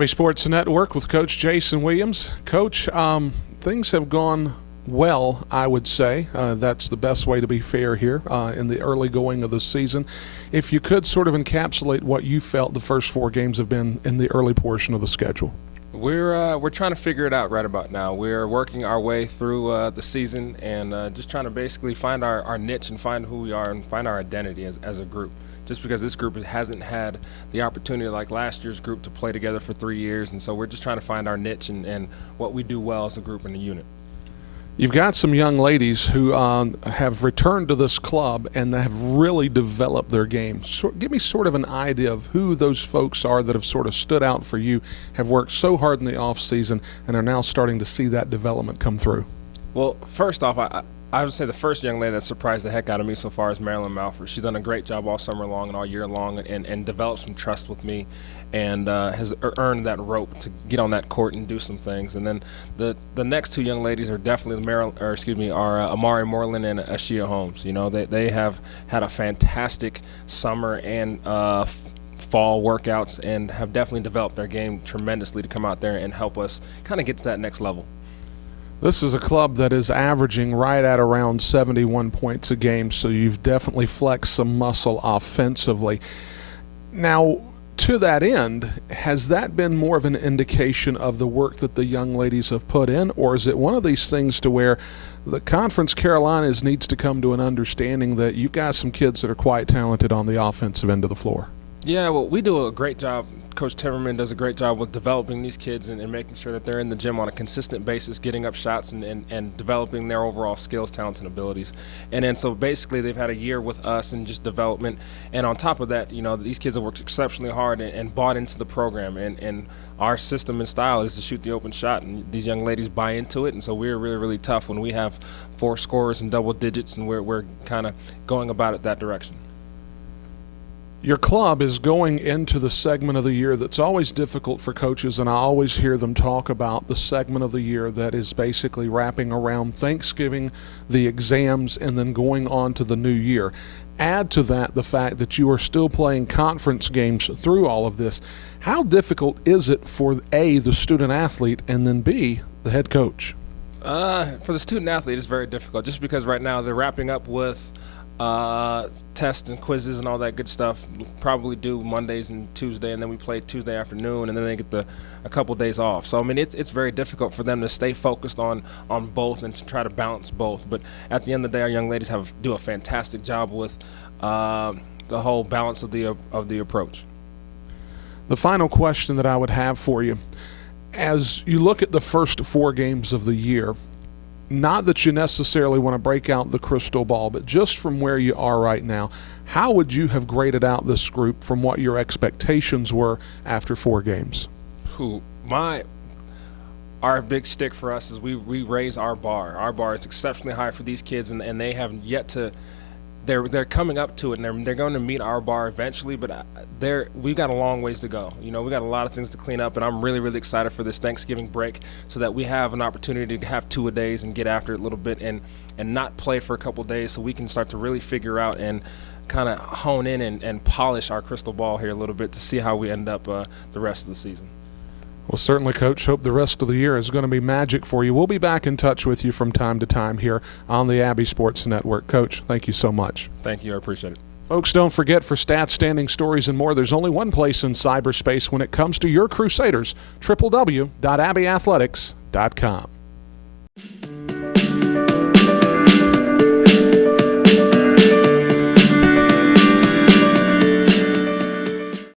Abbey Sports Network with Coach Jason Williams. Coach, things have gone well, I would say. That's the best way to be fair here in the early going of the season. If you could sort of encapsulate what you felt the first four games have been in the early portion of the schedule. We're trying to figure it out right about now. We're working our way through the season and just trying to basically find our niche and find who we are and find our identity as a group. Just because this group hasn't had the opportunity like last year's group to play together for 3 years, and so we're just trying to find our niche and what we do well as a group and a unit. You've got some young ladies who have returned to this club and have really developed their game. Give me sort of an idea of who those folks are that have sort of stood out for you, have worked so hard in the offseason, and are now starting to see that development come through. Well, first off, I would say the first young lady that surprised the heck out of me so far is Marilyn Malford. She's done a great job all summer long and all year long and developed some trust with me and has earned that rope to get on that court and do some things. And then the next two young ladies are definitely Amari Moreland and Ashia Holmes. You know, they have had a fantastic summer and fall workouts and have definitely developed their game tremendously to come out there and help us kind of get to that next level. This is a club that is averaging right at around 71 points a game, so you've definitely flexed some muscle offensively. Now, to that end, has that been more of an indication of the work that the young ladies have put in, or is it one of these things to where the Conference Carolinas needs to come to an understanding that you've got some kids that are quite talented on the offensive end of the floor? Yeah, well, we do a great job. Coach Timmerman does a great job with developing these kids and making sure that they're in the gym on a consistent basis, getting up shots and developing their overall skills, talents, and abilities. And then so basically they've had a year with us in just development. And on top of that, you know, these kids have worked exceptionally hard and bought into the program. And our system and style is to shoot the open shot. And these young ladies buy into it. And so we're really, really tough when we have 4 scorers in double digits and we're kind of going about it that direction. Your club is going into the segment of the year that's always difficult for coaches, and I always hear them talk about the segment of the year that is basically wrapping around Thanksgiving, the exams, and then going on to the new year. Add to that the fact that you are still playing conference games through all of this. How difficult is it for A, the student athlete, and then B, the head coach? For the student athlete, it's very difficult just because right now they're wrapping up with tests and quizzes and all that good stuff. Probably do Mondays and Tuesday, and then we play Tuesday afternoon, and then they get a couple days off. So I mean, it's very difficult for them to stay focused on both and to try to balance both. But at the end of the day, our young ladies do a fantastic job with the whole balance of the approach. The final question that I would have for you, as you look at the first 4 games of the year, not that you necessarily want to break out the crystal ball, but just from where you are right now, how would you have graded out this group from what your expectations were after 4 games? Our big stick for us is we raise our bar. Our bar is exceptionally high for these kids, and they have yet to. They're coming up to it, and they're going to meet our bar eventually, but we've got a long ways to go. You know, we got a lot of things to clean up, and I'm really, really excited for this Thanksgiving break so that we have an opportunity to have 2-a-days and get after it a little bit and not play for a couple days so we can start to really figure out and kind of hone in and polish our crystal ball here a little bit to see how we end up the rest of the season. Well, certainly, Coach. Hope the rest of the year is going to be magic for you. We'll be back in touch with you from time to time here on the Abbey Sports Network. Coach, thank you so much. Thank you. I appreciate it. Folks, don't forget, for stats, standing stories, and more, there's only one place in cyberspace when it comes to your Crusaders, www.abbeyathletics.com.